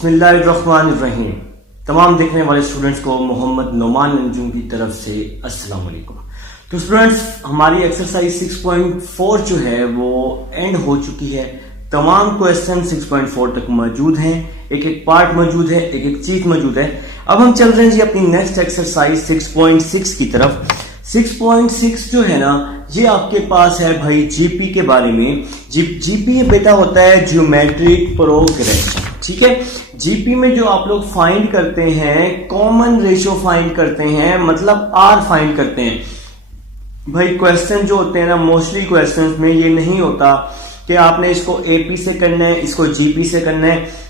बिस्मिल्लाहिर्रहमानिर्रहीम। तमाम देखने वाले स्टूडेंट्स को मोहम्मद नोमान नंजुम की तरफ से अस्सलाम वालेकुम। तो स्टूडेंट्स, हमारी एक्सरसाइज 6.4 जो है वो एंड हो चुकी है। तमाम क्वेश्चन 6.4 तक मौजूद हैं, एक एक पार्ट मौजूद है, एक एक चीज मौजूद है। अब हम चल रहे हैं जी अपनी नेक्स्ट एक्सरसाइज 6.6 की तरफ। 6.6 जो है ना, ये आपके पास है भाई जीपी के बारे में। जीपी बेटा होता है ज्योमेट्रिक प्रोग्रेशन, ठीक है। जीपी में जो आप लोग फाइंड करते हैं, कॉमन रेशियो फाइंड करते हैं, मतलब आर फाइंड करते हैं। भाई क्वेश्चन जो होते हैं ना, मोस्टली क्वेश्चंस में ये नहीं होता कि आपने इसको एपी से करना है, इसको जीपी से करना है।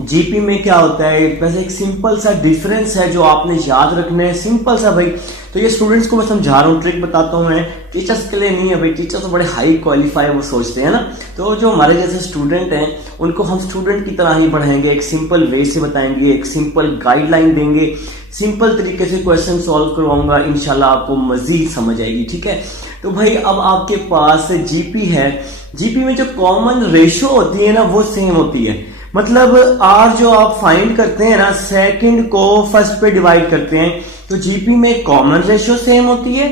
जीपी में क्या होता है, वैसे एक सिंपल सा डिफरेंस है जो आपने याद रखना है, सिंपल सा भाई। तो ये स्टूडेंट्स को मैं समझा रहा हूँ, ट्रिक बताता हूँ मैं, टीचर्स के लिए नहीं है भाई। टीचर्स तो बड़े हाई क्वालिफाई वो सोचते हैं ना, तो जो हमारे जैसे स्टूडेंट हैं उनको हम स्टूडेंट की तरह ही पढ़ाएंगे, एक सिंपल वे से बताएंगे, एक सिंपल गाइडलाइन देंगे, सिंपल तरीके से क्वेश्चन सॉल्व करवाऊंगा। इंशाल्लाह आपको मजीद समझ आएगी, ठीक है। तो भाई अब आपके पास जीपी है। जीपी में जो कॉमन रेशियो होती है ना, वो सेम होती है। मतलब आर जो आप फाइंड करते हैं ना, सेकंड को फर्स्ट पे डिवाइड करते हैं, तो जीपी में कॉमन रेशियो सेम होती है,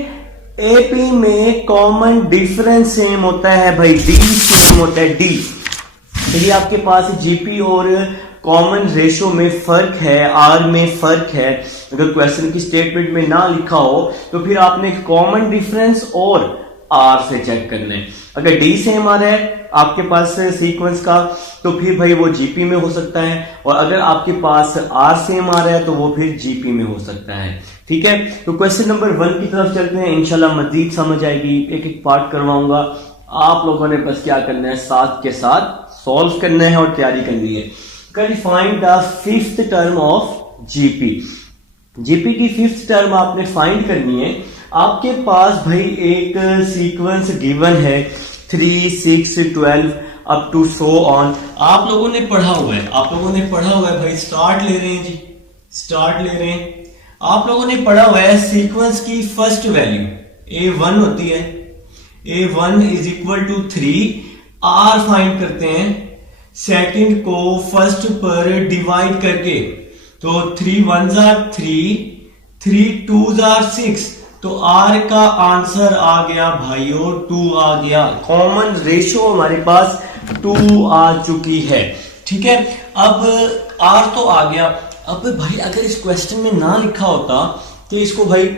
एपी में कॉमन डिफरेंस सेम होता है भाई, डी सेम होता है, डी। तो ये आपके पास जीपी और कॉमन रेशियो में फर्क है, आर में फर्क है। अगर क्वेश्चन की स्टेटमेंट में ना लिखा हो तो फिर आपने कॉमन डिफरेंस और आर से चेक करना है। अगर डी सेम आ रहा है आपके पास सीक्वेंस का, तो फिर भाई वो जीपी में हो सकता है, और अगर आपके पास आर सेम आ रहा है तो वो फिर जीपी में हो सकता है, ठीक है। तो क्वेश्चन नंबर 1 की तरफ चलते हैं, इंशाल्लाह मजीद समझ आएगी, एक एक पार्ट करवाऊंगा। आप लोगों ने बस क्या करना है, साथ के साथ सॉल्व करना है और तैयारी करनी है। Find the fifth term of GP. GP की फिफ्थ टर्म आपने फाइंड करनी है। आपके पास भाई एक सीक्वेंस गिवन है 3, 6, 12 अप टू सो ऑन। आप लोगों ने पढ़ा हुआ है, भाई स्टार्ट ले रहे हैं जी, स्टार्ट ले रहे हैं। आप लोगों ने पढ़ा हुआ है सीक्वेंस की फर्स्ट वैल्यू A1 होती है, A1 is equal to 3। R find करते हैं सेकंड को फर्स्ट पर डिवाइड करके, तो 3 1s are 3, 3 2s are 6। तो आर का आंसर आ गया भाइयों 2 आ गया। कॉमन रेशियो हमारे पास 2 आ चुकी है, ठीक है। अब आर तो आ गया। अब भाई अगर इस क्वेश्चन में ना लिखा होता तो इसको भाई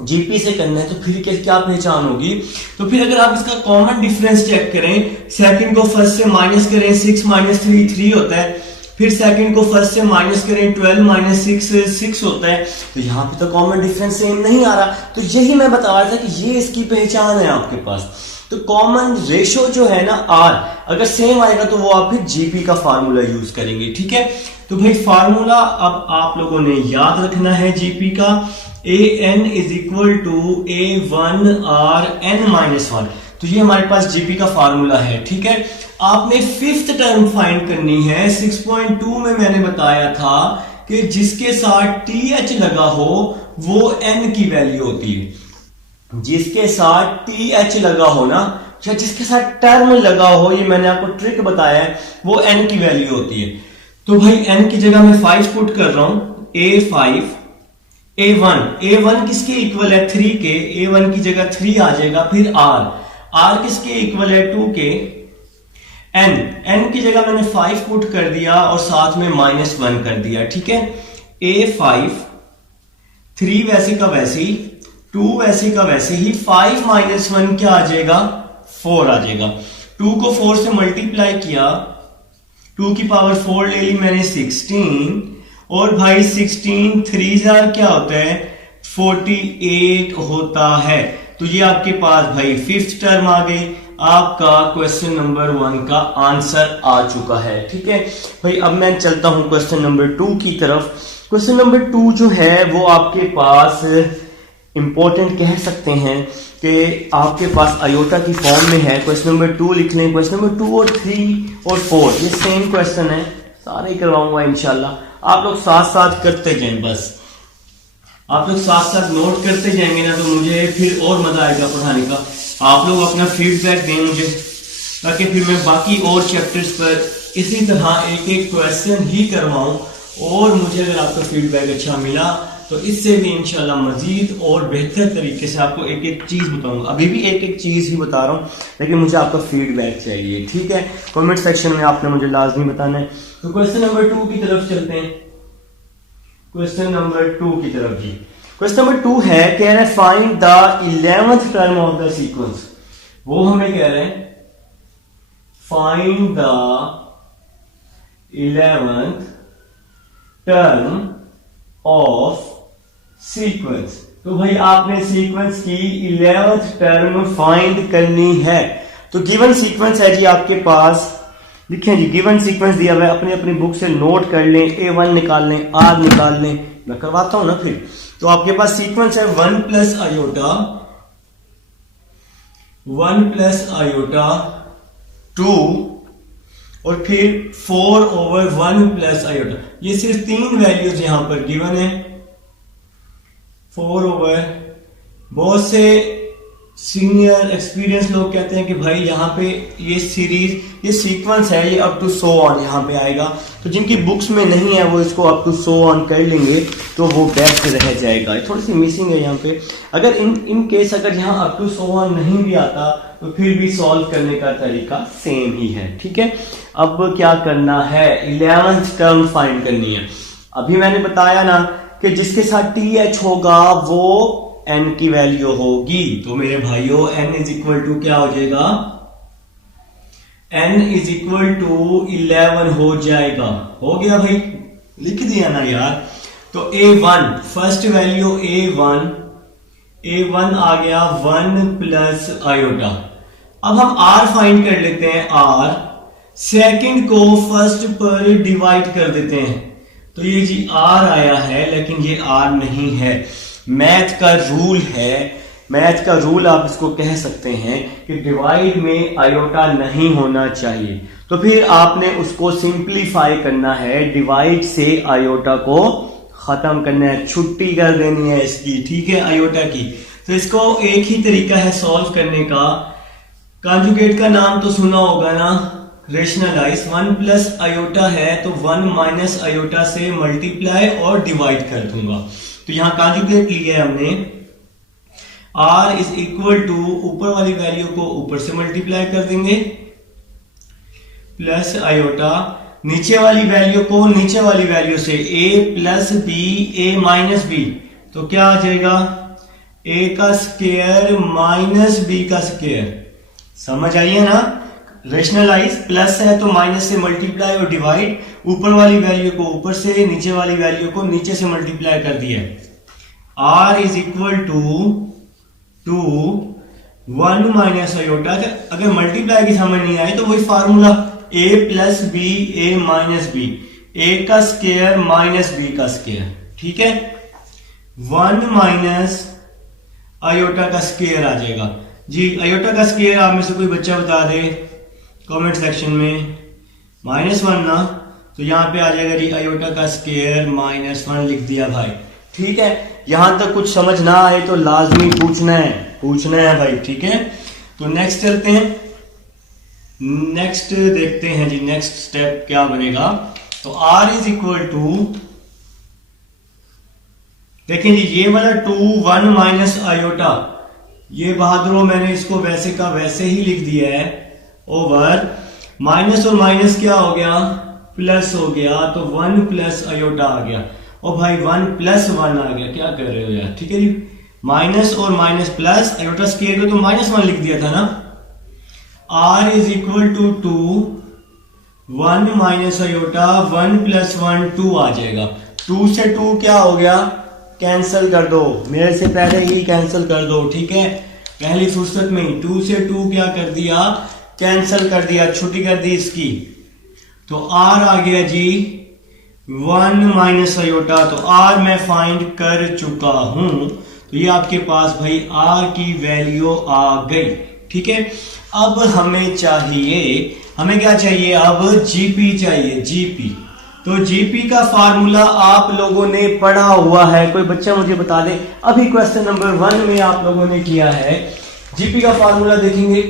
जीपी से करना है, तो फिर क्या पहचान होगी। तो फिर अगर आप इसका कॉमन डिफरेंस चेक करें, सेकंड को फर्स्ट से माइनस करें, 6 - 3 3 होता है। फिर सेकंड को फर्स्ट से माइनस करें, 12 - 6 6 होता है। तो यहाँ पे तो कॉमन डिफरेंस सेम नहीं आ रहा। तो यही मैं बता रहा था कि ये इसकी पहचान है आपके पास। तो कॉमन रेशियो जो है ना आर, अगर सेम आएगा तो वो आप फिर जीपी का फार्मूला यूज करेंगे, ठीक है। तो भाई फार्मूला अब आप लोगों ने याद रखना है जीपी का। an is equal to A1R(n-1). तो ये हमारे पास जीपी का फार्मूला है, ठीक है। आपने फिफ्थ टर्म फाइंड करनी है। 6.2 में मैंने बताया था कि जिसके साथ TH लगा हो वो n की वैल्यू होती है। जिसके साथ TH लगा हो ना, या जिसके साथ टर्म लगा हो, ये मैंने आपको ट्रिक बताया है, वो n की वैल्यू होती है। तो भाई n की जगह मैं 5 पुट कर रहा हूं, A5 A1 किसके इक्वल है 3 के, A1 की जगह 3 आ जाएगा। फिर R किसके इक्वल है 2 के। n की जगह मैंने 5 पुट कर दिया और साथ में -1 कर दिया, ठीक है। A5 3 वैसे का वैसे ही, 2 वैसे का वैसे ही, 5 - 1 क्या आ जाएगा, 4 आ जाएगा। 2 को 4 से मल्टीप्लाई किया, 2 की पावर 4 ले ली मैंने, 16। और भाई 16 3s are क्या होता है, 48 होता है। तो ये आपके पास भाई फिफ्थ टर्म आ गई। आपका क्वेश्चन नंबर 1 का आंसर आ चुका है, ठीक है भाई। अब मैं चलता हूं क्वेश्चन नंबर 2 की तरफ। क्वेश्चन नंबर 2 जो है वो आपके पास इंपॉर्टेंट कह सकते हैं कि आपके पास आयोटा की फॉर्म में है। क्वेश्चन नंबर 2 लिख लें। क्वेश्चन नंबर 2 और 3 और 4 ये सेम क्वेश्चन है, सारे करवाऊंगा इंशाल्लाह। आप लोग साथ साथ करते जाएं, बस आप लोग साथ साथ नोट करते जाएंगे ना, तो मुझे फिर और मजा आएगा पढ़ाने का। आप लोग अपना फीडबैक दें मुझे, ताकि फिर मैं बाकी और चैप्टर्स पर इसी तरह एक एक क्वेश्चन ही करवाऊं, और मुझे अगर आपका फीडबैक अच्छा मिला तो इससे भी इंशाल्लाह मजीद और बेहतर तरीके से आपको एक एक चीज बताऊंगा। अभी भी एक एक चीज ही बता रहा हूँ, लेकिन मुझे आपका फीडबैक चाहिए, ठीक है। कमेंट सेक्शन में आपने मुझे लाजमी बताना है। तो क्वेश्चन नंबर 2 की तरफ चलते हैं। क्वेश्चन नंबर 2 की तरफ जी। क्वेश्चन नंबर 2 है, कह रहे हैं find the 11th term of the sequence. वो हमें कह रहे हैं find the 11th term of sequence. तो भाई आपने सीक्वेंस की 11th टर्म फाइंड करनी है। तो गिवन सीक्वेंस है जी आपके पास, लिखें जी, गिवन सीक्वेंस दिया हुआ है, अपनी अपनी बुक से नोट कर लें, A1 निकाल लें, R निकाल लें, मैं करवाता हूं ना फिर। तो आपके पास सीक्वेंस है 1 प्लस आयोटा 2 और फिर 4/1 प्लस आयोटा। ये सिर्फ 3 वैल्यूज यहां पर गिवन है। 4/, बहुत से सीनियर एक्सपीरियंस लोग कहते हैं कि भाई यहाँ पे ये सीरीज, ये सीक्वेंस है, ये अप टू सो ऑन यहाँ पे आएगा। तो जिनकी बुक्स में नहीं है वो इसको अप टू सो ऑन कर लेंगे तो वो बेस्ट रह जाएगा। थोड़ी सी मिसिंग है यहाँ पे। अगर इन केस अगर यहाँ अप टू सो ऑन नहीं भी आता तो फिर भी सॉल्व करने का तरीका सेम ही है, ठीक है। अब क्या करना है, 11th टर्म फाइंड करनी है। अभी मैंने बताया ना कि जिसके साथ TH होगा वो n की वैल्यू होगी। तो मेरे भाइयों n इज इक्वल टू क्या हो जाएगा, n इज इक्वल टू 11 हो जाएगा। हो गया भाई, लिख दिया ना यार। तो A1 फर्स्ट वैल्यू A1 आ गया 1 प्लस आयोटा। अब हम R फाइंड कर लेते हैं। R सेकंड को फर्स्ट पर डिवाइड कर देते हैं। तो ये जी R आया है, लेकिन ये R नहीं है। मैथ का रूल है, मैथ का रूल आप इसको कह सकते हैं कि डिवाइड में आयोटा नहीं होना चाहिए। तो फिर आपने उसको सिंप्लीफाई करना है, डिवाइड से आयोटा को खत्म करना है, छुट्टी कर देनी है इसकी, ठीक है, आयोटा की। तो इसको एक ही तरीका है सॉल्व करने का। कॉन्जुगेट का नाम तो सुना होगा ना, रेशनलाइज। 1 प्लस आयोटा है तो 1 माइनस आयोटा से मल्टीप्लाई और डिवाइड कर दूंगा। तो यहां कॉन्जुगेट लिया है हमने। R इज इक्वल टू ऊपर वाली वैल्यू को ऊपर से मल्टीप्लाई कर देंगे प्लस आयोटा, नीचे वाली वैल्यू को नीचे वाली वैल्यू से A plus B A minus B. तो क्या आ जाएगा, A का स्क्वायर माइनस B का स्क्वायर। समझ आइए ना, रेशनलाइज प्लस है तो माइनस से मल्टीप्लाई और डिवाइड, ऊपर वाली वैल्यू को ऊपर से, नीचे वाली वैल्यू को नीचे से मल्टीप्लाई कर दिया। R is equal to 1 minus iota. अगर मल्टीप्लाई की समझ नहीं आई तो वही formula A plus B A minus B, A का स्क्वायर माइनस B का स्क्वायर, ठीक है। 1 माइनस आयोटा का स्क्वायर आ जाएगा जी। आयोटा का स्क्वायर आप में से कोई बच्चा बता दे कमेंट सेक्शन में। -1 ना, तो यहां पे आ जाएगा जी आयोटा का स्क्वायर -1 लिख दिया भाई, ठीक है। यहां तक कुछ समझ ना आए तो लाजमी पूछना है भाई, ठीक है। तो नेक्स्ट चलते हैं, नेक्स्ट देखते हैं जी, नेक्स्ट स्टेप क्या बनेगा। तो R इज इक्वल टू, देखें जी ये वाला 2 1 माइनस आयोटा, ये बहादुरों मैंने इसको वैसे का वैसे ही लिख दिया है, ओवर माइनस और माइनस क्या हो गया, प्लस हो गया। तो 1 प्लस आयोटा आ गया। और भाई 1 प्लस 1 आ गया, क्या कर रहे हो यार, ठीक है जी। माइनस और माइनस प्लस, आयोटा स्क्वायर को तो -1 लिख दिया था ना। R is equal to 2 1 minus iota 1 plus 1 2 आ जाएगा। 2 से 2 क्या हो गया, कैंसिल कर दो, मेरे से पहले ही कैंसिल कर दो, ठीक है। पहली फुर्सत में 2 से 2 क्या कर दिया, कैंसिल कर दिया, छुट्टी कर दी इसकी। तो R आ गया जी 1 माइनस आयोटा। तो R मैं फाइंड कर चुका हूं। तो ये आपके पास भाई R की वैल्यू आ गई, ठीक है। अब हमें चाहिए, हमें क्या चाहिए, अब GP चाहिए, GP। तो GP का फार्मूला आप लोगों ने पढ़ा हुआ है, कोई बच्चा मुझे बता दे। अभी क्वेश्चन नंबर 1 में आप लोगों ने किया है। GP का फार्मूला देखेंगे,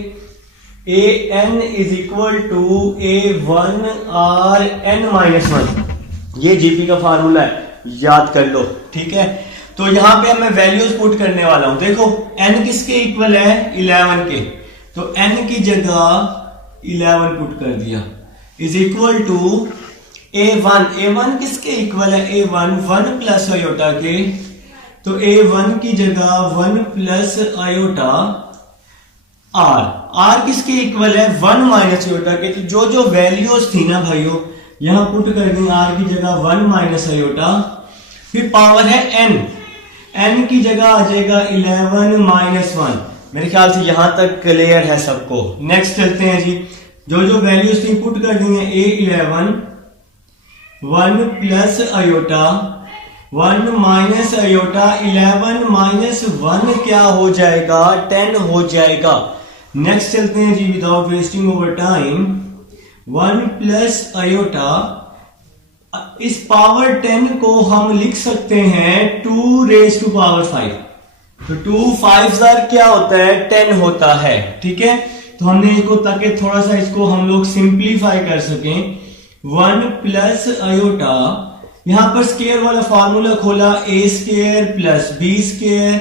a n is equal to A1 r n minus 1। ये जीपी का फार्मूला है, याद कर लो, ठीक है। तो यहां पे मैं वैल्यूज पुट करने वाला हूं। देखो n किसके इक्वल है, 11 के, तो n की जगह 11 पुट कर दिया, इज इक्वल टू A1 किसके इक्वल है, A1 1 प्लस आयोटा के, तो A1 की जगह 1 प्लस आयोटा R किसके इक्वल है, 1 माइनस आयोटा के। तो जो जो वैल्यूज थी ना भाइयों, यहां पुट कर दी, R की जगह 1 माइनस आयोटा, फिर पावर है n की जगह आ जाएगा 11 माइनस 1। मेरे ख्याल से यहां तक क्लियर है सबको। नेक्स्ट चलते हैं जी, जो जो वैल्यूज थी पुट कर दी है, A11 1 plus iota 1 minus iota, 11 minus 1 क्या हो जाएगा, 10 हो जाएगा। नेक्स्ट चलते हैं जी, without wasting over time, 1 plus iota, इस पावर 10 को हम लिख सकते हैं 2 रेज टू पावर 5। तो 2 5 क्या होता है, 10 होता है, ठीक है। तो हमने इसको, ताकि थोड़ा सा इसको हम लोग सिंप्लीफाई कर सकें, 1 प्लस आयोटा, यहां पर स्केयर वाला फॉर्मूला खोला, a square plus b square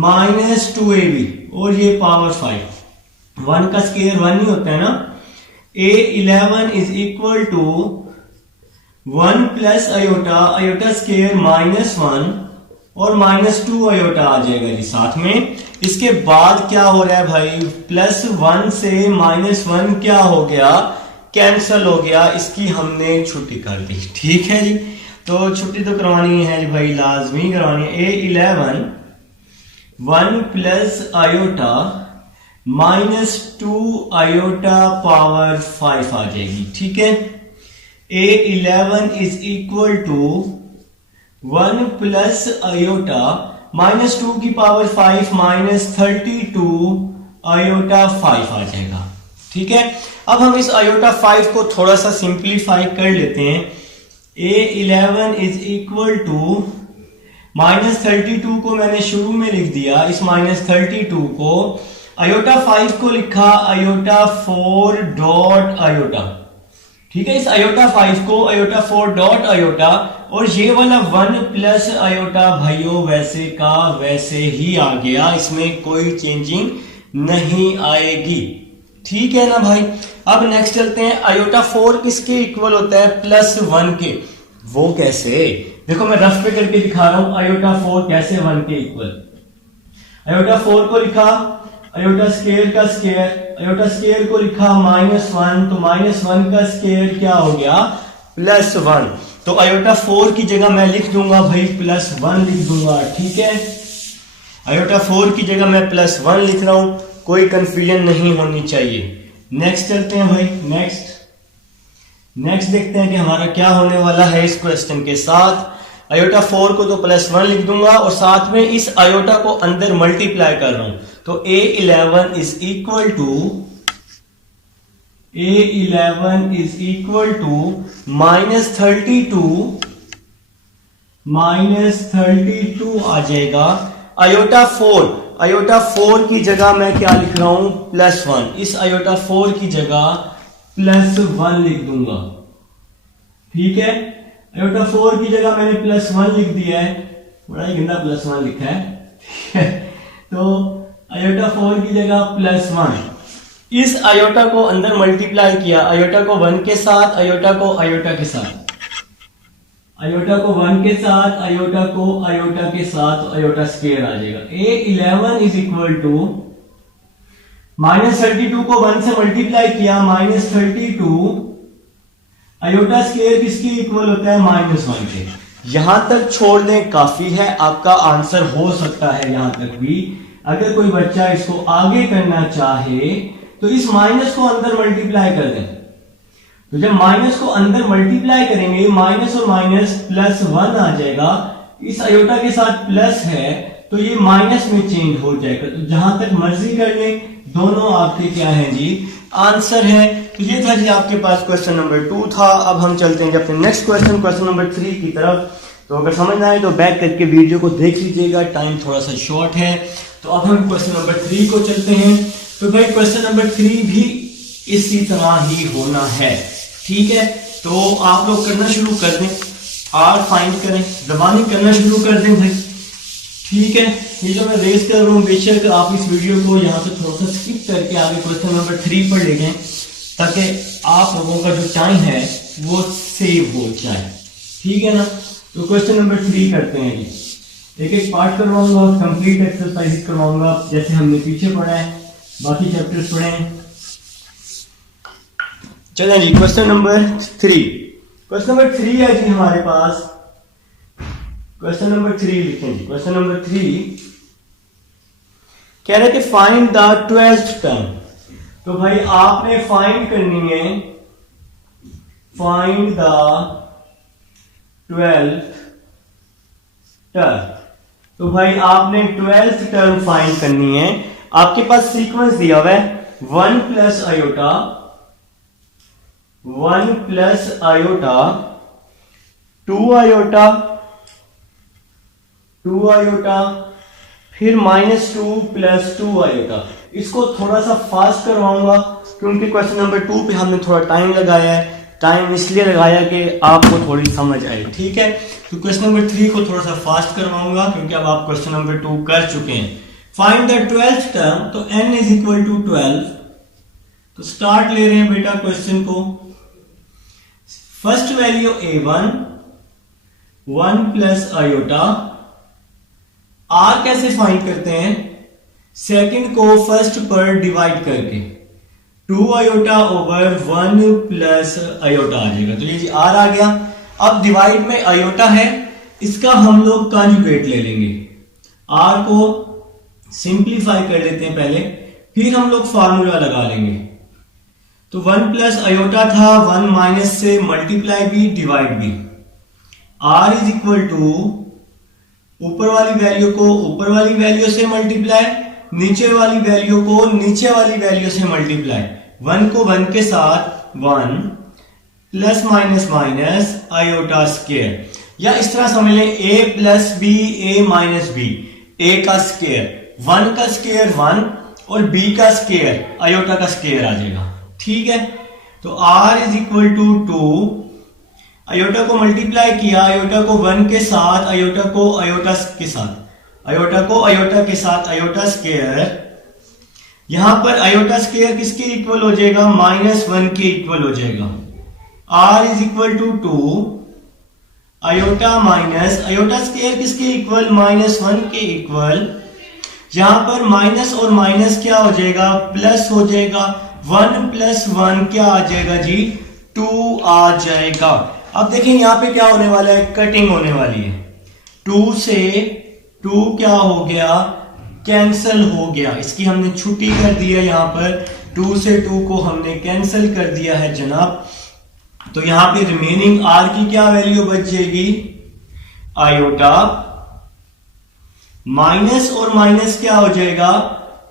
minus 2ab, और ये पावर 5। 1 का स्केयर 1 ही होता है ना। A11 is equal to 1 plus iota, iota square minus 1 और माइनस 2 आयोटा आ जाएगा जी साथ में। इसके बाद क्या हो रहा है भाई, प्लस 1 से माइनस 1 क्या हो गया, कैंसल हो गया, इसकी हमने छुट्टी कर दी, ठीक है जी। तो छुट्टी तो करवानी है जी भाई, लाजमी करवानी है। A11 1 plus iota minus 2 iota power 5 आ जाएगी, ठीक है। A11 is equal to 1 plus iota minus 2 की पावर 5 माइनस 32 आयोटा 5 आ जाएगा, ठीक है। अब हम इस आयोटा 5 को थोड़ा सा सिंप्लीफाई कर लेते हैं। A11 is equal to minus 32 को मैंने शुरू में लिख दिया, इस माइनस 32 को, आयोटा 5 को लिखा आयोटा 4 डॉट आयोटा, ठीक है। इस आयोटा 5 को आयोटा 4 डॉट आयोटा, और ये वाला 1 प्लस आयोटा भाइयों वैसे का वैसे ही आ गया, इसमें कोई चेंजिंग नहीं आएगी, ठीक है ना भाई। अब नेक्स्ट चलते हैं, आयोटा 4 किसके इक्वल होता है, प्लस 1 के। वो कैसे, देखो मैं रफ पे करके दिखा रहा हूं, आयोटा 4 कैसे 1 के इक्वल। आयोटा 4 को लिखा आयोटा स्केयर का स्केयर, आयोटा स्केयर को लिखा माइनस 1, तो माइनस 1 का स्केयर क्या हो गया, प्लस 1। तो आयोटा 4 की जगह मैं लिख दूंगा भाई प्लस 1 लिख दूंगा, ठीक है। आयोटा 4 की जगह मैं प्लस 1 लिख रहा हूं, कोई कंफ्यूजन नहीं होनी चाहिए। नेक्स्ट चलते हैं भाई, नेक्स्ट देखते हैं कि हमारा क्या होने वाला है इस क्वेश्चन के साथ। आयोटा 4 को तो प्लस 1 लिख दूंगा, और साथ में इस आयोटा को अंदर मल्टीप्लाई कर रहा हूं, तो A11 is equal to minus 32 आ जाएगा। आयोटा 4 की जगह मैं क्या लिख रहा हूं, प्लस 1, इस आयोटा 4 की जगह प्लस 1 लिख दूंगा, ठीक है। आयोटा 4 की जगह मैंने प्लस 1 लिख दिया है, बड़ा ही गंदा प्लस 1 लिखा है, ठीक है। तो आयोटा 4 की जगह प्लस 1, इस आयोटा को अंदर मल्टीप्लाई किया, आयोटा को 1 के साथ, आयोटा को आयोटा के साथ, आयोटा को 1 के साथ, आयोटा को आयोटा के साथ, तो आयोटा स्क्वायर आ जाएगा। A11 is equal to minus 32 को 1 से मल्टीप्लाई किया, माइनस 32 आयोटा स्क्वायर किसके इक्वल होता है, माइनस 1 के। यहां तक छोड़ दें, काफी है, आपका आंसर हो सकता है यहां तक भी। अगर कोई बच्चा इसको आगे करना चाहे तो इस माइनस को अंदर मल्टीप्लाई कर दें, तो जब माइनस को अंदर मल्टीप्लाई करेंगे, माइनस और माइनस प्लस 1 आ जाएगा, इस आयोटा के साथ प्लस है तो ये माइनस में चेंज हो जाएगा। तो जहां तक मर्जी कर ले, दोनों आपके क्या है जी, आंसर है। तो ये था जी आपके पास क्वेश्चन नंबर 2 था। अब हम चलते हैं अपने नेक्स्ट क्वेश्चन नंबर 3 की तरफ। तो अगर समझ ना आए तो बैक करके वीडियो को देख लीजिएगा, टाइम थोड़ा सा शॉर्ट है। तो अब हम क्वेश्चन नंबर 3 को चलते हैं। तो भाई क्वेश्चन नंबर 3 भी इसी तरह ही होना है, ठीक है। तो आप लोग करना शुरू कर दें, आर फाइंड करें, जबानी करना शुरू कर दें भाई, ठीक है। ये जो मैं रेस कर रहा हूँ, बेशक आप इस वीडियो को यहाँ से थोड़ा सा स्किप करके आगे क्वेश्चन नंबर 3 पर ले जाएं, ताकि आप लोगों का जो टाइम है वो सेव हो जाए, ठीक है ना। तो क्वेश्चन नंबर 3 करते हैं जी, एक एक पार्ट करवाऊंगा, कंप्लीट एक्सरसाइज करवाऊंगा जैसे हमने पीछे पढ़ा है, बाकी चैप्टर्स पढ़े हैं। चलें जी, क्वेश्चन नंबर 3। क्वेश्चन नंबर 3 है जी हमारे पास, क्वेश्चन नंबर 3 लिखें जी। क्वेश्चन नंबर 3 कह रहे थे फाइंड द 12th टर्म। तो भाई आपने फाइंड करनी है, फाइंड द 12th टर्म। तो भाई आपने 12th टर्म फाइंड करनी है। आपके पास सीक्वेंस दिया हुआ है 1 plus iota, 1 plus iota, 2 iota, 2 iota, फिर -2 प्लस 2 आयोटा। इसको थोड़ा सा फास्ट करवाऊंगा क्योंकि क्वेश्चन नंबर 2 पे हमने थोड़ा टाइम लगाया है। टाइम इसलिए लगाया कि आपको थोड़ी समझ आए, ठीक है। तो क्वेश्चन नंबर 3 को थोड़ा सा फास्ट करवाऊंगा क्योंकि अब आप क्वेश्चन नंबर 2 कर चुके हैं। फाइंड द 12th टर्म, तो n इज इक्वल टू 12। तो स्टार्ट ले रहे हैं बेटा क्वेश्चन को। First value a1, 1 plus iota. r कैसे फाइंड करते हैं? सेकंड को फर्स्ट पर डिवाइड करके 2 आयोटा ओवर 1 प्लस आयोटा आ जाएगा। तो ये जी r आ गया। अब डिवाइड में आयोटा है, इसका हम लोग कॉन्जुगेट ले लेंगे। r को सिंप्लीफाई कर लेते हैं पहले, फिर हम लोग फार्मूला लगा लेंगे। तो 1 प्लस आयोटा था, 1 माइनस से मल्टीप्लाई भी डिवाइड भी। r इज इक्वल टू ऊपर वाली वैल्यू को ऊपर वाली वैल्यू से मल्टीप्लाई, नीचे वाली वैल्यू को नीचे वाली वैल्यू से मल्टीप्लाई। 1 को 1 के साथ 1 plus minus minus iota square, या इस तरह समझ लें a plus B, a minus B, a का स्क्वायर, 1 का स्क्वायर 1 और b का स्क्वायर आयोटा का स्क्वायर आ जाएगा, ठीक है। तो r is equal to 2, iota को मल्टीप्लाई किया, आयोटा को 1 के साथ, आयोटा को आयोटा के साथ, आयोटा को आयोटा के साथ आयोटा स्क्वायर। यहां पर आयोटा स्क्वायर किसके इक्वल हो जाएगा? -1 के इक्वल हो जाएगा। r is equal to 2, iota minus iota square किसके इक्वल? -1 के इक्वल। यहां पर माइनस और माइनस क्या हो जाएगा? प्लस हो जाएगा। 1 प्लस 1 क्या आ जाएगा जी? 2 आ जाएगा। अब देखें यहां पे क्या होने वाला है? कटिंग होने वाली है। 2 से 2 क्या हो गया? कैंसल हो गया। इसकी हमने छुट्टी कर दी है, यहां पर 2 से 2 को हमने कैंसल कर दिया है जनाब। तो यहां पे रिमेनिंग r की क्या वैल्यू बच जाएगी? आयोटा माइनस और माइनस क्या हो जाएगा?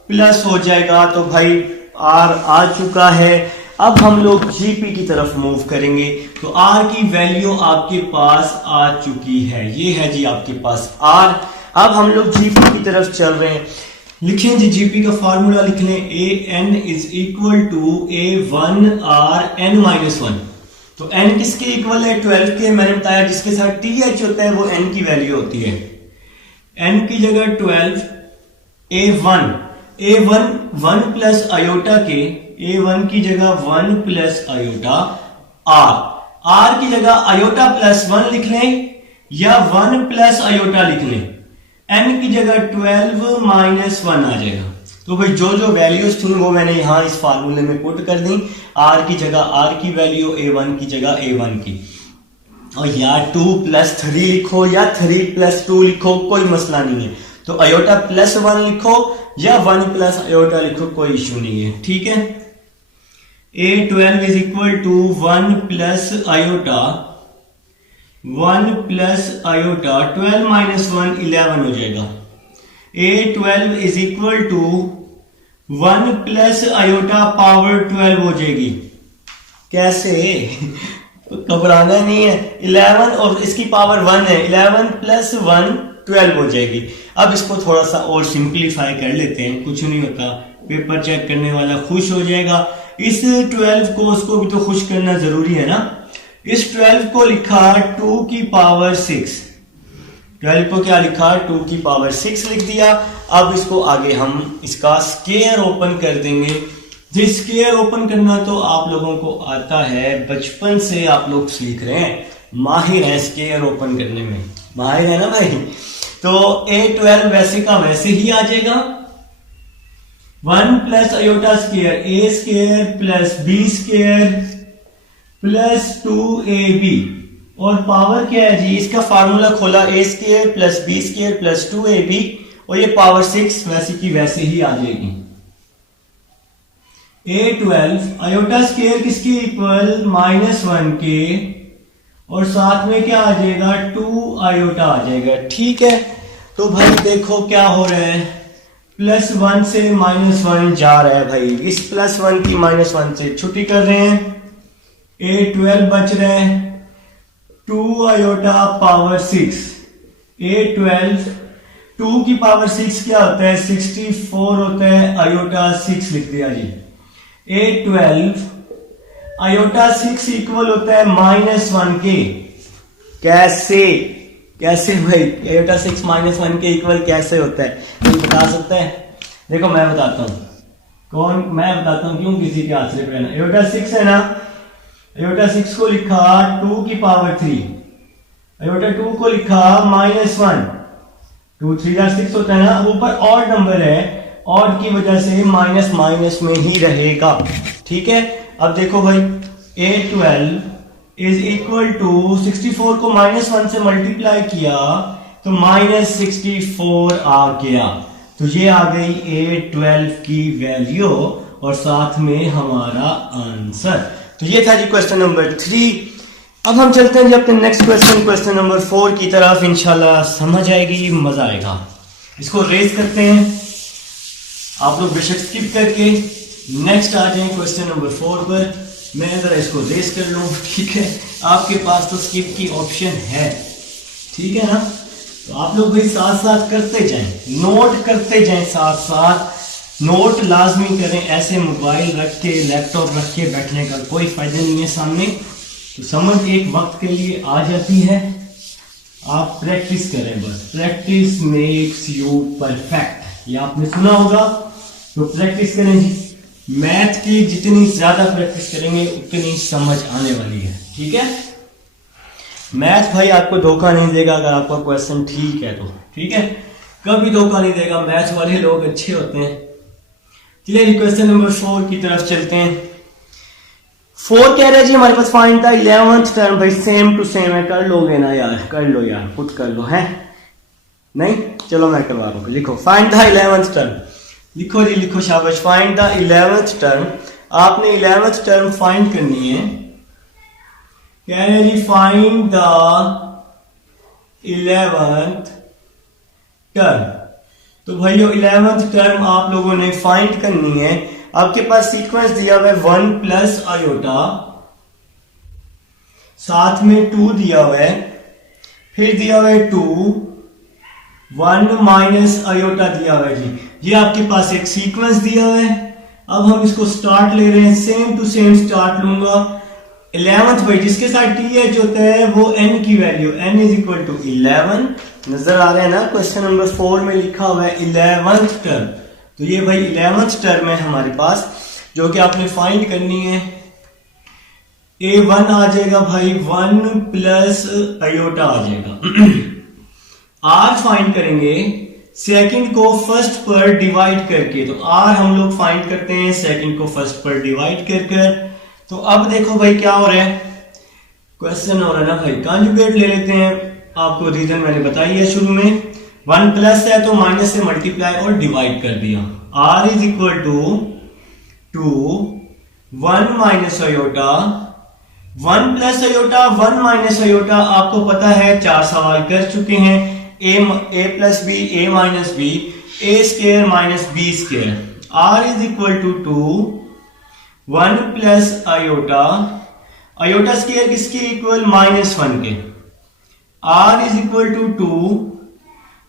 प्लस हो जाएगा। तो भाई r आ चुका है। अब हम लोग जीपी की तरफ मूव करेंगे। तो r की वैल्यू आपके पास आ चुकी है, ये है जी आपके पास r। अब हम लोग जीपी की तरफ चल रहे हैं। लिखें जी, जीपी का फॉर्मूला लिख लें, an is equal to a1r n-1। तो n किसके इक्वल है? 12 के। मैंने बताया जिसके साथ th होता है वो n की वैल्यू होती है। n की जगह 12, a1 1 प्लस आयोटा के, a1 की जगह 1 प्लस आयोटा, r की जगह आयोटा प्लस 1 लिख लें या 1 प्लस आयोटा लिख लें। n की जगह 12 माइनस 1 आ जाएगा। तो भाई जो जो वैल्यूज थी वो मैंने यहां इस फार्मूले में पुट कर दी। r की जगह r की वैल्यू, a1 की जगह a1 की। और या 2 प्लस 3 लिखो या 3 प्लस 2 लिखो, कोई मसला नहीं है। तो आयोटा प्लस 1 लिखो या 1 प्लस आयोटा लिखो, कोई इश्यू नहीं है, ठीक है। a12 is equal to 1 plus iota, 1 plus iota, 12 minus 1 11 हो जाएगा। a12 is equal to 1 plus iota power 12 हो जाएगी। कैसे? घबराना नहीं है। 11 और इसकी पावर 1 है, 11 प्लस 1 12 हो जाएगी। अब इसको थोड़ा सा और सिंप्लीफाई कर लेते हैं, कुछ नहीं होता, पेपर चेक करने वाला खुश हो जाएगा। इस 12 को उसको भी तो खुश करना जरूरी है ना। इस 12 को लिखा 2 की पावर 6, 12 को क्या लिखा 2 की पावर 6 लिख दिया। अब इसको आगे हम इसका स्क्वायर ओपन कर देंगे। जी स्क्वायर ओपन करना तो आप लोगों को आता है, बचपन से आप लोग सीख रहे हैं, माहिर है स्क्वायर ओपन करने में, माहिर है ना भाई। तो A12 वैसे का वैसे ही आ जाएगा, 1 plus iota square A square plus B square plus 2AB, और पावर क्या है जी, इसका फार्मूला खोला A square plus B square plus 2AB, और ये पावर 6 वैसे की वैसे ही आ जाएगी। A12 अयोटा स्क्वायर किसके इक्वल -1 के, और साथ में क्या आ जाएगा 2 अयोटा आ जाएगा। ठीक है, तो भाई देखो क्या हो रहा है, +1 से -1 जा रहा है भाई। इस +1 की -1 से छुट्टी कर रहे हैं, A12 बच रहे हैं 2 अयोटा पावर 6। A12 2 की पावर 6 क्या होता है 64 होता है, अयोटा 6 लिख दिया जी। A12 अयोटा 6 इक्वल होता है -1 के। कैसे कैसे भाई अयोटा 6 -1 के इक्वल कैसे होता है, कोई बता सकता है? देखो मैं बताता हूं, मैं बताता हूं क्यों किसी के हाथ से पढ़ना। अयोटा 6 है ना, अयोटा 6 को लिखा 2 की पावर 3, अयोटा 2 को लिखा -1, 2 3 6 होता है ना, ऊपर ऑड नंबर है, ऑड की वजह से माइनस माइनस में ही रहेगा। ठीक है, अब देखो भाई A12 इज इक्वल टू 64 को -1 से मल्टीप्लाई किया तो -64 आ गया। तो ये आ गई A12 की वैल्यू और साथ में हमारा आंसर। तो ये था जी क्वेश्चन नंबर 3। अब हम चलते हैं जी अपने नेक्स्ट क्वेश्चन नंबर 4 की तरफ। इंशाल्लाह समझ आएगी, मजा आएगा। इसको रेज करते हैं, आप लोग बेशक स्किप करके नेक्स्ट आ जाएं क्वेश्चन नंबर 4 पर। मैं जरा इसको रेस कर लूं, ठीक है, आपके पास तो स्किप की ऑप्शन है, ठीक है ना। तो आप लोग भी साथ साथ करते जाएं, नोट करते जाएं, साथ साथ नोट लाजमी करें। ऐसे मोबाइल रख के लैपटॉप रख के बैठने का कोई फायदा नहीं है सामने। तो समझ एक वक्त के लिए आ जाती है, आप प्रैक्टिस करें बस। प्रैक्टिस मेक्स यू परफेक्ट, ये आपने सुना होगा। तो प्रैक्टिस करें जी, मैथ की जितनी ज्यादा प्रैक्टिस करेंगे उतनी समझ आने वाली है, ठीक है। मैथ भाई आपको धोखा नहीं देगा अगर आपका क्वेश्चन ठीक है तो, ठीक है, कभी धोखा नहीं देगा। मैथ वाले लोग अच्छे होते हैं। चलिए क्वेश्चन नंबर 4 की तरफ चलते हैं। 4 कह रहे हैं जी हमारे पास फाइंड द 11th टर्म। भाई सेम टू सेम है, कर लोगे ना यार, कर लो यार, खुद कर लो, है नहीं? चलो मैं करवा रहा हूं, लिखो फाइंड द 11th टर्म। लिखो जी, लिखो शाबाश। Find the 11th term. आपने 11th टर्म फाइंड करनी है। कह रहे जी फाइंड द 11th टर्म। तो भाई 11th टर्म आप लोगों ने फाइंड करनी है। आपके पास सीक्वेंस दिया हुआ है 1 प्लस अयोटा, साथ में 2 दिया हुआ है, फिर दिया हुआ है 2, 1 माइनस अयोटा दिया हुआ है जी। ये आपके पास एक सीक्वेंस दिया हुआ है। अब हम इसको स्टार्ट ले रहे हैं, सेम टू सेम स्टार्ट लूंगा। 11th भाई जिसके साथ TH होता है वो n की value, n is equal to 11 नजर आ रहा है ना। क्वेश्चन नंबर 4 में लिखा हुआ है 11th टर्म। तो ये भाई 11th टर्म है हमारे पास, जो कि आपने फाइंड करनी है। A1 आ जाएगा भाई 1 प्लस अयोटा आ जाएगा। R फाइंड करेंगे सेकंड को फर्स्ट पर डिवाइड करके। तो R हम लोग फाइंड करते हैं सेकंड को फर्स्ट पर डिवाइड कर। तो अब देखो भाई क्या हो रहा है, क्वेश्चन हो रहा है ना भाई, कॉन्जुगेट ले लेते हैं। आपको रीजन मैंने बताई है शुरू में, 1 प्लस है तो माइनस से मल्टीप्लाई और डिवाइड कर दिया। R is equal to 2 1 minus iota, 1 plus iota 1 minus iota. आपको पता है 4 सवाल कर चुके हैं। a plus B, a minus B, a square minus b square. R is equal to 2 1 plus iota, iota square किसके इक्वल -1 के। R is equal to 2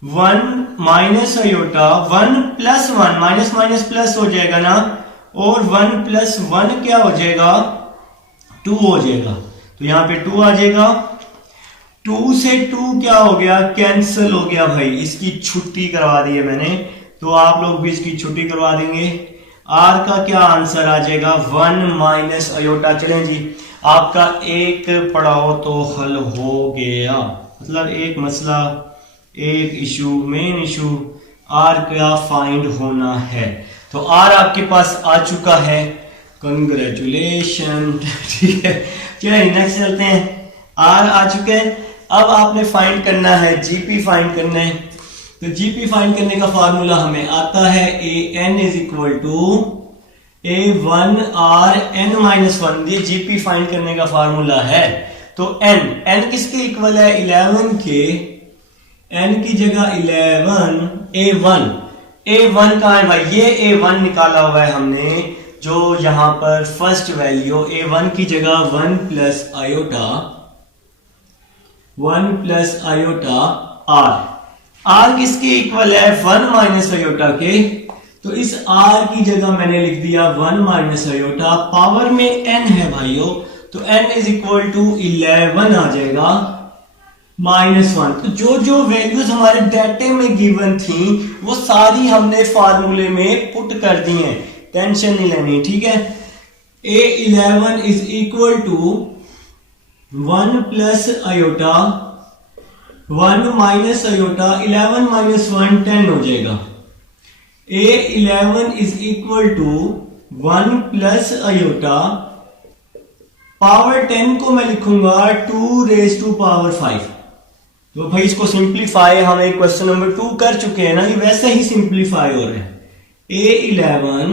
1 minus iota, 1 plus 1, minus minus plus हो जाएगा ना, और 1 प्लस 1 क्या हो जाएगा, 2 हो जाएगा। तो यहां पे 2 आ जाएगा। 2 से 2 क्या हो गया, कैंसिल हो गया भाई, इसकी छुट्टी करवा दी है मैंने, तो आप लोग भी इसकी छुट्टी करवा देंगे। आर का क्या आंसर आ जाएगा, 1 माइनस अयोटा। चलें जी, आपका एक पढ़ाओ तो हल हो गया, मतलब एक मसला, एक इशू, मेन इशू आर का फाइंड होना है। तो आर आपके पास आ चुका है, कंग्रेचुलेशन। ठीक है, चलिए नेक्स्ट चलते हैं। आर आ चुके हैं, अब आपने फाइंड करना है जीपी फाइंड करना है। तो जीपी फाइंड करने का फार्मूला हमें आता है, a n is equal to A1R(n-1), ये जीपी फाइंड करने का फार्मूला है। तो n किसके इक्वल है, 11 के, n की जगह 11, A1 कहां है भाई, ये A1 निकाला हुआ है हमने, जो यहां पर फर्स्ट वैल्यू A1 की जगह 1 प्लस आयोटा R किसके इक्वल है, 1 माइनस अयोटा के। तो इस R की जगह मैंने लिख दिया 1 माइनस अयोटा, पावर में n है भाइयों, तो n इज इक्वल टू 11 आ जाएगा -1। तो जो जो वैल्यूज हमारे डाटे में गिवन थी वो सारी हमने फार्मूले में पुट कर दी हैं, टेंशन नहीं लेनी, ठीक है। A11 is equal to 1 plus iota, 1 minus iota, 11 minus 1 10 हो जाएगा। A11 is equal to 1 plus iota, power 10 को मैं लिखूंगा 2 रेज टू पावर 5। तो भाई इसको सिंप्लीफाई हम एक क्वेश्चन नंबर 2 कर चुके हैं ना, ये वैसे ही सिंप्लीफाई हो रहा है। A11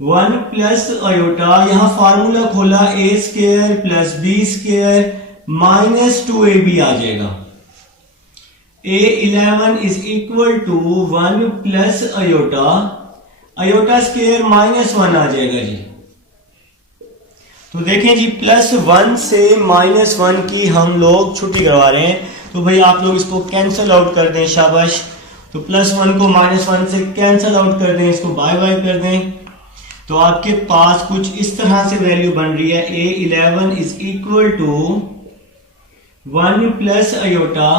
1 प्लस अयोटा, यहां फार्मूला खोला A² plus B² minus 2AB आ जाएगा। A11 is equal to 1 plus iota square minus 1 आ जाएगा जी। तो देखें जी, +1 से -1 की हम लोग छुट्टी करवा रहे हैं, तो भाई आप लोग इसको कैंसिल आउट कर दें, शाबाश। तो +1 को -1 से कैंसिल आउट कर दें, इसको बाय बाय कर दें। तो आपके पास कुछ इस तरह से वैल्यू बन रही है, A11 is equal to 1 plus iota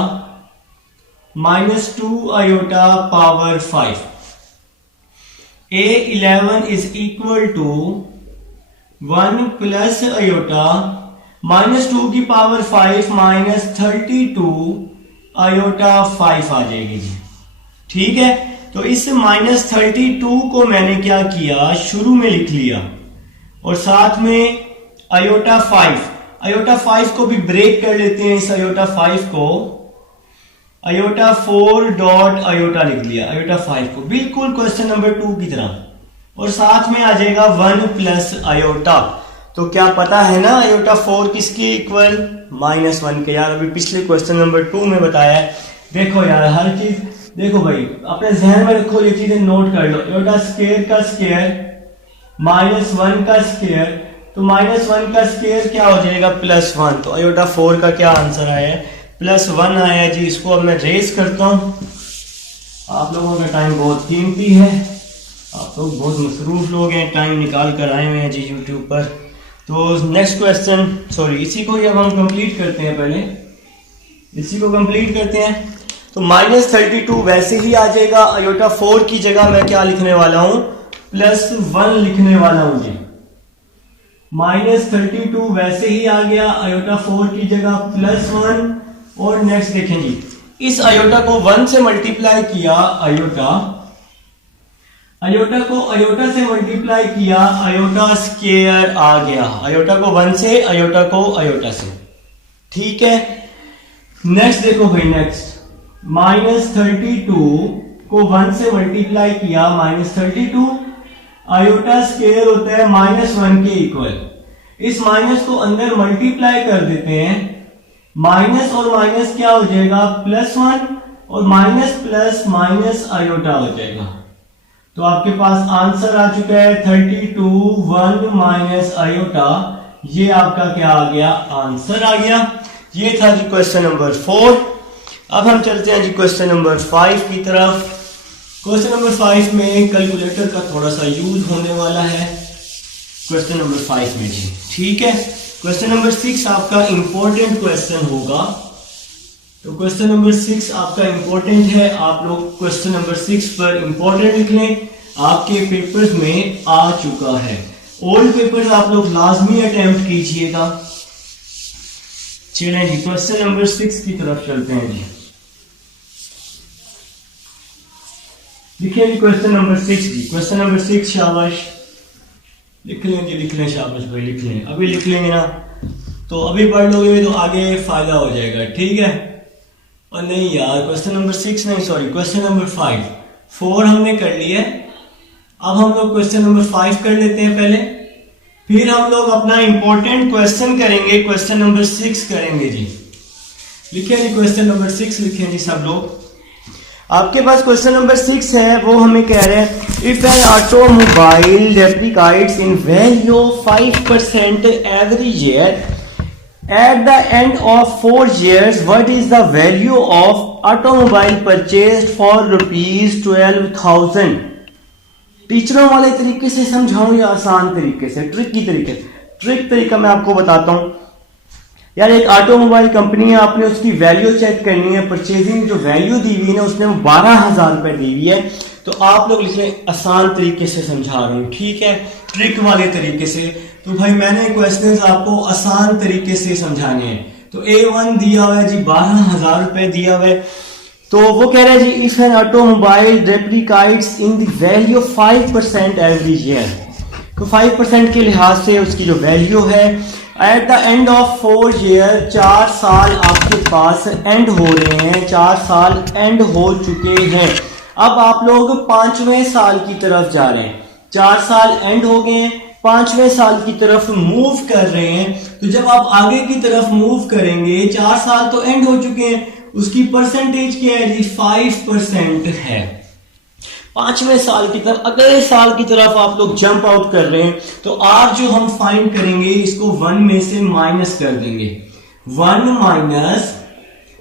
-2 iota power 5। A11 is equal to 1 plus iota -2 की पावर 5 -32 अयोटा 5 आ जाएगी जी, ठीक है। तो इस -32 को मैंने क्या किया, शुरू में लिख लिया, और साथ में अयोटा 5 को भी ब्रेक कर लेते हैं। इस अयोटा 5 को अयोटा 4 डॉट अयोटा लिख लिया, अयोटा 5 को बिल्कुल क्वेश्चन नंबर 2 की तरह, और साथ में आ जाएगा 1 प्लस अयोटा। तो क्या पता है ना अयोटा 4 किसके इक्वल, -1 के। यार अभी पिछले क्वेश्चन नंबर 2 में बताया है, देखो यार हर चीज देखो भाई, अपने जहन में रखो, ये चीजें नोट कर लो। अयोटा स्क्वायर का स्क्वायर -1 का स्क्वायर, तो -1 का स्क्वायर क्या हो जाएगा, +1। तो अयोटा 4 का क्या आंसर आया है, +1 आया जी। इसको अब मैं रेज करता हूं, आप लोगों का टाइम बहुत कीमती है, आप लोग बहुत मसरूफ लोग हैं, टाइम निकाल कर आए हुए हैं जी यूट्यूब पर। तो नेक्स्ट क्वेश्चन, सॉरी इसी को अब हम कंप्लीट करते हैं, पहले इसी को कंप्लीट करते हैं। तो -32 वैसे ही आ जाएगा, अयोटा 4 की जगह मैं क्या लिखने वाला हूं, +1 लिखने वाला हूं जी। -32 वैसे ही आ गया, अयोटा 4 की जगह +1। और नेक्स्ट देखें जी, इस अयोटा को 1 से मल्टीप्लाई किया, अयोटा को अयोटा से मल्टीप्लाई किया, अयोटा स्क्वायर आ गया। अयोटा को 1 से, अयोटा को अयोटा से, ठीक है। नेक्स्ट देखो भाई, नेक्स्ट -32 को 1 से मल्टीप्लाई किया, -32 अयोटा स्क्वायर होता है -1 के इक्वल। इस माइनस को अंदर मल्टीप्लाई कर देते हैं, माइनस और माइनस क्या हो जाएगा, +1, और माइनस प्लस माइनस अयोटा हो जाएगा। तो आपके पास आंसर आ चुका है 32 1 माइनस अयोटा। ये आपका क्या आ गया, आंसर आ गया। ये था जी क्वेश्चन नंबर 4। अब हम चलते हैं जी क्वेश्चन नंबर 5 की तरफ। क्वेश्चन नंबर 5 में कैलकुलेटर का थोड़ा सा यूज होने वाला है क्वेश्चन नंबर 5 में जी, ठीक है। क्वेश्चन नंबर 6 आपका इंपॉर्टेंट क्वेश्चन होगा, तो क्वेश्चन नंबर 6 आपका इंपॉर्टेंट है। आप लोग क्वेश्चन नंबर 6 पर इंपॉर्टेंट लिख लें, आपके पेपर्स में आ चुका है। ओल्ड पेपर्स आप लोग लाजमी अटेम्प्ट कीजिएगा। चलें जी क्वेश्चन नंबर 6 की तरफ चलते हैं जी। लिखिए जी क्वेश्चन नंबर 6 जी, क्वेश्चन नंबर 6, शाबाश लिख लें जी, लिख लें, शाबाश भाई लिख लें। अभी लिख लेंगे ना तो अभी पढ़ लोगे तो आगे फायदा हो जाएगा, ठीक है। और नहीं यार क्वेश्चन नंबर 6 नहीं, सॉरी क्वेश्चन नंबर 5, 4 हमने कर लिया। अब हम लोग क्वेश्चन नंबर 5 कर लेते हैं पहले, फिर हम लोग अपना इंपॉर्टेंट क्वेश्चन करेंगे, क्वेश्चन नंबर 6 करेंगे जी। लिखिए जी क्वेश्चन नंबर 6 लिखिए जी सब लोग। आपके पास क्वेश्चन नंबर 6 है, वो हमें कह रहे हैं if an automobile replicates in value 5% every year at the end of 4 years what is the value of automobile purchased for rupees 12,000। टीचरों वाले तरीके से समझाऊं या आसान तरीके से, ट्रिकी तरीके से? ट्रिक तरीका मैं आपको बताता हूं यार। एक ऑटोमोबाइल कंपनी है, आपने उसकी वैल्यू चेक करनी है, परचेजिंग जो वैल्यू दी हुई है उसने 12,000 रुपए दी हुई है। तो आप लोग लिखें, आसान तरीके से समझा रहा हूं, ठीक है, ट्रिक वाले तरीके से। तो भाई मैंने क्वेश्चंस आपको आसान तरीके से समझाने हैं। तो A1 दिया हुआ है जी 12,000 रुपए दिया हुआ है। तो वो कह रहे हैं जी if an automobile replicates in the value 5% every year, तो 5% के लिहाज से उसकी जो वैल्यू है at the end of 4 year, 4 साल आपके पास एंड हो रहे हैं, 4 साल एंड हो चुके हैं। अब आप लोग 5वें साल की तरफ जा रहे हैं, 4 साल एंड हो गए हैं, 5वें साल की तरफ मूव कर रहे हैं। तो जब आप आगे की तरफ मूव करेंगे, 4 साल तो एंड हो चुके हैं, उसकी परसेंटेज क्या है जी 5% है। 5वें साल की तरफ, अगले साल की तरफ आप लोग जंप आउट कर रहे हैं, तो आर जो हम फाइंड करेंगे इसको 1 में से माइनस कर देंगे। 1 माइनस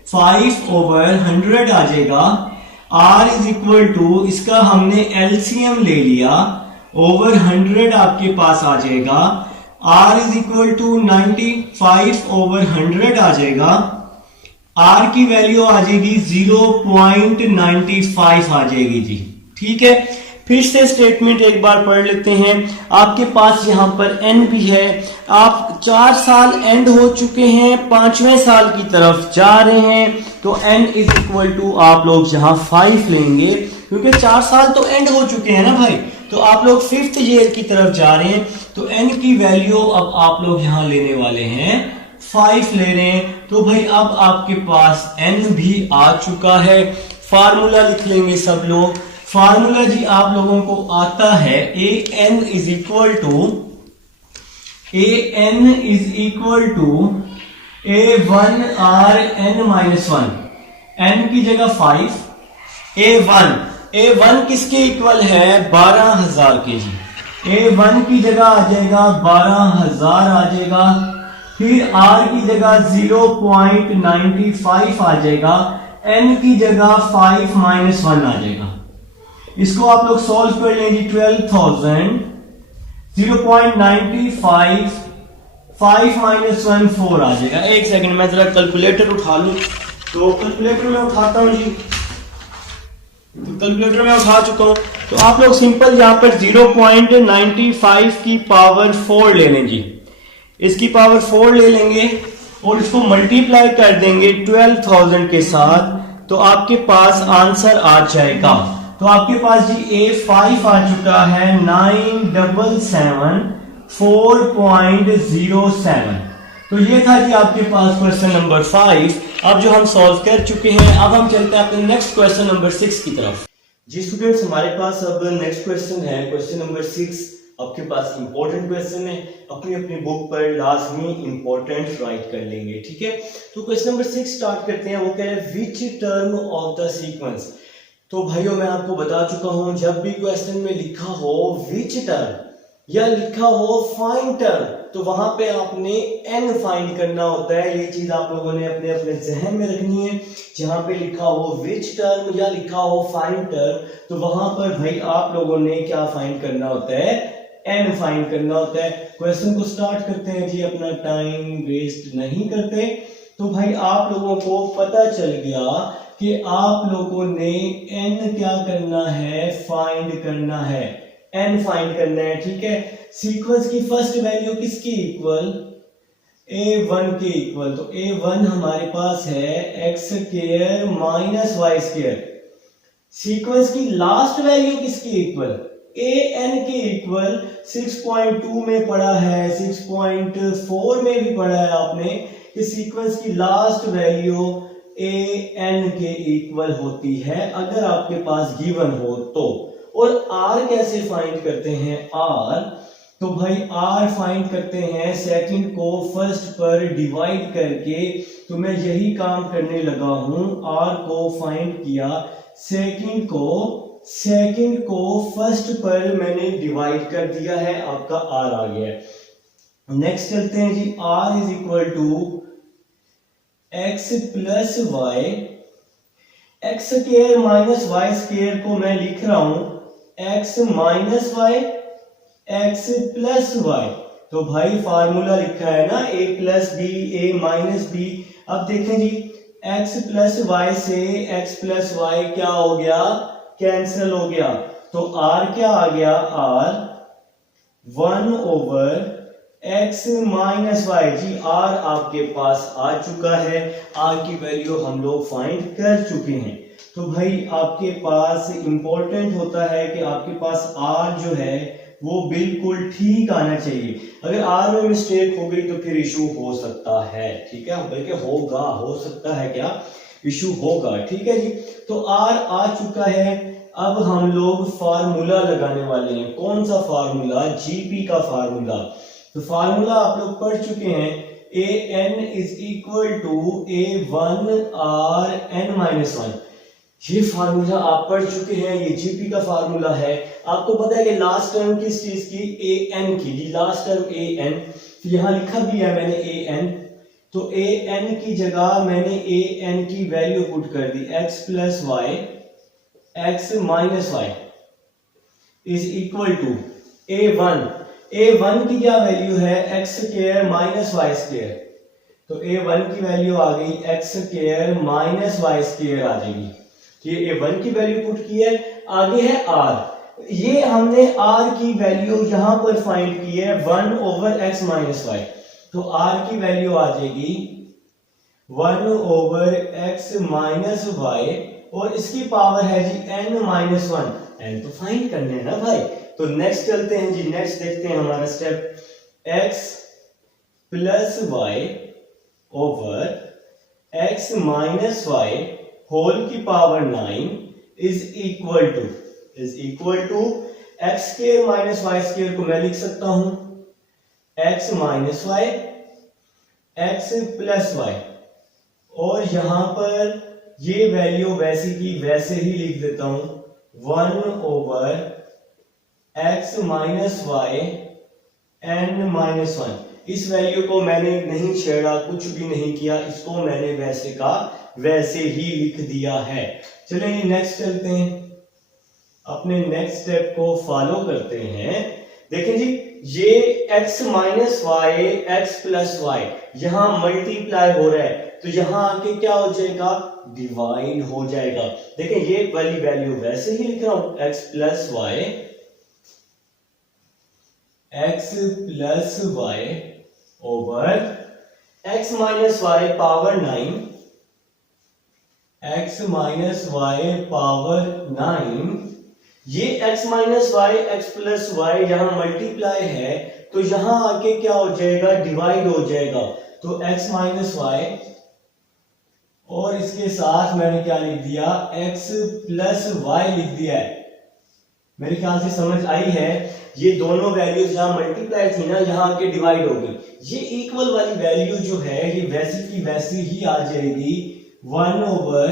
5/100 आ जाएगा। आर इज इक्वल टू, इसका हमने एलसीएम ले लिया, ओवर 100 आपके पास आ जाएगा। R इज इक्वल टू 95/100 आ जाएगा। R की वैल्यू आ जाएगी 0.95 आ जाएगी जी, ठीक है। फिर से स्टेटमेंट एक बार पढ़ लेते हैं। आपके पास यहां पर n भी है, आप 4 साल एंड हो चुके हैं, 5वें साल की तरफ जा रहे हैं, तो n इज इक्वल टू आप लोग यहां 5 लेंगे, क्योंकि 4 साल तो एंड हो चुके हैं ना भाई। तो आप लोग 5th ईयर की तरफ जा रहे हैं, तो n की वैल्यू अब आप लोग यहां लेने वाले हैं 5 ले रहे हैं। तो भाई अब आपके पास n भी आ चुका है। फार्मूला लिख लेंगे सब लोग। फार्मूला जी आप लोगों को आता है an is equal to a1 r n-1, n की जगह 5, A1 किसके इक्वल है 12,000 के जी। A1 की जगह आ जाएगा 12,000 आ जाएगा। फिर R की जगह 0.95 आ जाएगा, N की जगह 5 माइनस 1 आ जाएगा। इसको आप लोग सॉल्व कर लेंगे। 12,000 0.95 5 माइनस 1 4 आ जाएगा। एक सेकंड मैं जरा कैलकुलेटर उठा लूं, तो कैलकुलेटर में उठाता हूं जी, तो कैलकुलेटर में उठा चुका हूं। तो आप लोग सिंपल यहां पर 0.95 की पावर 4 ले लें जी, इसकी पावर 4 ले लेंगे और इसको मल्टीप्लाई कर देंगे 12,000 के साथ, तो आपके पास आंसर आ जाएगा। तो आपके पास जी A5 आ चुका है 977.4.07। तो ये था जी आपके पास क्वेश्चन नंबर 5। अब जो हम सॉल्व कर चुके हैं, अब हम चलते हैं अपने नेक्स्ट क्वेश्चन नंबर 6 की तरफ। जी स्टूडेंट्स, हमारे पास अब नेक्स्ट क्वेश्चन है, क्वेश्चन नंबर 6। आपके पास इंपॉर्टेंट क्वेश्चन है, अपनी अपनी बुक पर लाजमी इंपॉर्टेंट राइट कर लेंगे, ठीक है। तो क्वेश्चन नंबर 6 स्टार्ट करते हैं। वो कह रहे हैं which term of the sequence. तो भाइयों मैं आपको बता चुका हूं, जब भी क्वेश्चन में लिखा हो विच टर्म या लिखा हो फाइंड टर्म, तो वहां पे आपने n फाइंड करना होता है। ये चीज आप लोगों ने अपने अपने जहन में रखनी है। जहां पे लिखा हो विच टर्म या लिखा हो फाइंड टर्म, तो वहां पर भाई आप लोगों ने क्या फाइंड करना होता है, n फाइंड करना होता है। क्वेश्चन को स्टार्ट करते हैं जी, अपना टाइम वेस्ट नहीं करते। तो भाई आप लोगों को पता चल गया कि आप लोगों ने n क्या करना है, फाइंड करना है, n फाइंड करना है, ठीक है। सीक्वेंस की फर्स्ट वैल्यू किसकी इक्वल, a1 के इक्वल। तो a1 हमारे पास है x square minus Y square. Sequence की लास्ट वैल्यू किसकी इक्वल, an के इक्वल। 6.2 में पढ़ा है, 6.4 में भी पढ़ा है आपने कि सीक्वेंस की लास्ट वैल्यू an के इक्वल होती है अगर आपके पास गिवन हो तो। और r कैसे फाइंड करते हैं, r तो भाई r फाइंड करते हैं सेकंड को फर्स्ट पर डिवाइड करके। तो मैं यही काम करने लगा हूं, r को फाइंड किया, सेकंड को फर्स्ट पर मैंने डिवाइड कर दिया है, आपका r आ गया है। नेक्स्ट चलते हैं जी, r is equal to x plus y. X square minus Y square को मैं लिख रहा हूं x minus Y, x plus y. तो भाई फार्मूला लिखा है ना, a plus B, a minus b. अब देखें जी, x प्लस वाई से x प्लस वाई क्या हो गया, कैंसिल हो गया। तो r क्या आ गया, r 1 over x minus y. जी r आपके पास आ चुका है, r की वैल्यू हम लोग फाइंड कर चुके हैं। तो भाई आपके पास इंपॉर्टेंट होता है कि आपके पास r जो है वो बिल्कुल ठीक आना चाहिए। अगर r में मिस्टेक हो गई तो फिर इशू हो सकता है, ठीक है, बल्कि होगा, हो सकता है क्या, इशू होगा, ठीक है जी। तो r आ चुका है। अब हम लोग फार्मूला लगाने वाले हैं। कौन सा फार्मूला, जीपी का फार्मूला। तो फार्मूला आप लोग पढ़ चुके हैं, an is equal to a1 r n minus 1। ये फार्मूला आप पढ़ चुके हैं, ये जीपी का फार्मूला है। आपको पता है कि लास्ट टर्म किस चीज की, an की, जी लास्ट टर्म an। तो यहां लिखा भी है मैंने an। तो an की जगह मैंने an की वैल्यू पुट कर दी, x plus y, x minus y is equal to a1। a1 की क्या वैल्यू है, x square minus Y square. तो a1 की वैल्यू आ गई x square minus Y square आ जाएगी। ये a1 की वैल्यू पुट की है। आगे है r, ये हमने r की वैल्यू यहां पर फाइंड की है 1 ओवर x माइनस वाई। तो r की वैल्यू आ जाएगी 1 ओवर x माइनस वाई, और इसकी पावर है जी n माइनस 1। n तो फाइंड करने हैं ना भाई। तो नेक्स्ट चलते हैं जी, नेक्स्ट देखते हैं हमारा step, x plus Y over x minus Y whole की power 9 is equal to x square minus Y square को मैं लिख सकता हूं x minus Y, x plus Y, और यहां पर ये वैल्यू वैसी की वैसे ही लिख देता हूं 1 over x minus y n minus 1। इस वैल्यू को मैंने नहीं छेड़ा, कुछ भी नहीं किया, इसको मैंने वैसे का वैसे ही लिख दिया है। चलिए नेक्स्ट चलते हैं, अपने नेक्स्ट स्टेप को फॉलो करते हैं। देखें जी, ये x minus y, x plus y यहां मल्टीप्लाई हो रहा है, तो यहां आके क्या हो जाएगा, डिवाइड हो जाएगा। देखें ये वाली वैल्यू वैसे ही लिख रहा हूं, x plus y, x plus Y over x minus y power 9, x minus y power 9। ये x minus y, x plus y यहां मल्टीप्लाई है, तो यहां आके क्या हो जाएगा, डिवाइड हो जाएगा। तो x माइनस वाई, और इसके साथ मैंने क्या लिख दिया, x प्लस वाई लिख दिया है। मेरे ख्याल से समझ आई है। ये दोनों वैल्यूज जहां मल्टीप्लाई थी ना, यहां आके डिवाइड हो गई। ये इक्वल वाली वैल्यू जो है ये वैसी की वैसी ही आ जाएगी 1 over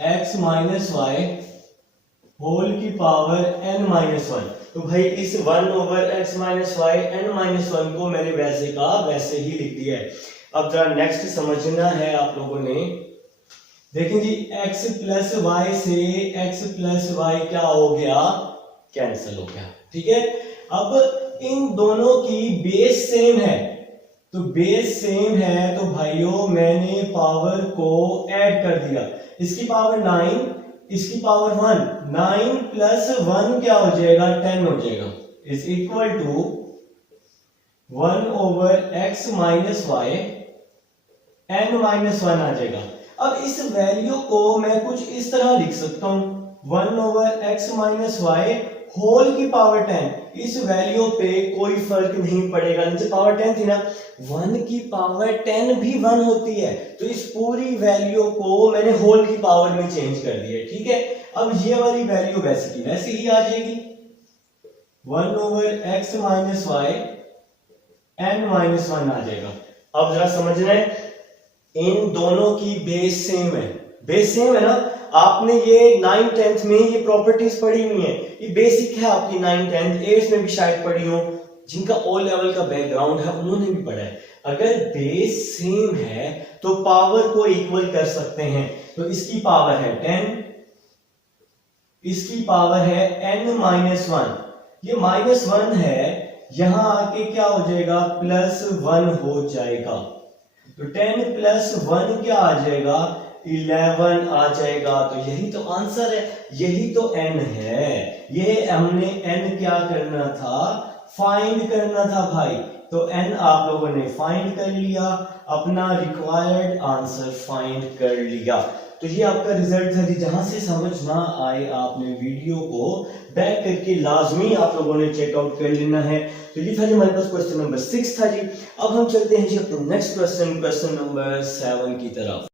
x minus Y whole की पावर n माइनस वन। तो भाई इस 1/x minus y n minus one को मैंने वैसे का वैसे ही लिख दिया है। अब जरा नेक्स्ट समझना है आप लोगों ने। देखें जी, x प्लस वाई से x प्लस वाई क्या हो गया, कैंसिल हो गया। ठीक है, अब इन दोनों की बेस सेम है, तो बेस सेम है तो भाइयों मैंने पावर को ऐड कर दिया। इसकी पावर 9, इसकी पावर 1, 9 प्लस 1 क्या हो जाएगा, 10 हो जाएगा, is equal to 1/x minus y n minus 1 आ जाएगा। अब इस वैल्यू को मैं कुछ इस तरह लिख सकता हूं, 1/x माइनस वाई होल की पावर 10। इस वैल्यू पे कोई फर्क नहीं पड़ेगा, नीचे पावर 10 थी ना, 1 की पावर 10 भी 1 होती है, तो इस पूरी वैल्यू को मैंने होल की पावर में चेंज कर दिया। ठीक है, अब ये वाली वैल्यू वैसे की वैसे ही आ जाएगी, 1/x minus y n minus 1 आ जाएगा। अब जरा समझना है, इन दोनों की बेस सेम है, बेस सेम है ना। आपने ये 9th 10th में ये प्रॉपर्टीज पढ़ी हुई है, ये बेसिक है आपकी 9th 10th 8th में भी शायद पढ़ी हो, जिनका ओ लेवल का बैकग्राउंड है उन्होंने भी पढ़ा है। अगर बेस सेम है तो पावर को इक्वल कर सकते हैं, तो इसकी पावर है 10, इसकी पावर है n माइनस 1, ये -1 है, यहां आके क्या हो जाएगा, +1 हो जाएगा, तो 10 प्लस 1 क्या आ जाएगा, 11 आ जाएगा। तो यही तो आंसर है, यही तो n है। ये हमने n क्या करना था, फाइंड करना था भाई। तो n आप लोगों ने फाइंड कर लिया, अपना रिक्वायर्ड आंसर फाइंड कर लिया। तो ये आपका रिजल्ट था जी। जहां से समझ ना आए आपने वीडियो को बैक करके लाजमी आप लोगों ने चेकआउट कर लेना है। तो ये था जी हमारे पास क्वेश्चन नंबर 6 था जी। अब हम चलते हैं जी अपने नेक्स्ट क्वेश्चन, क्वेश्चन नंबर 7 की तरफ।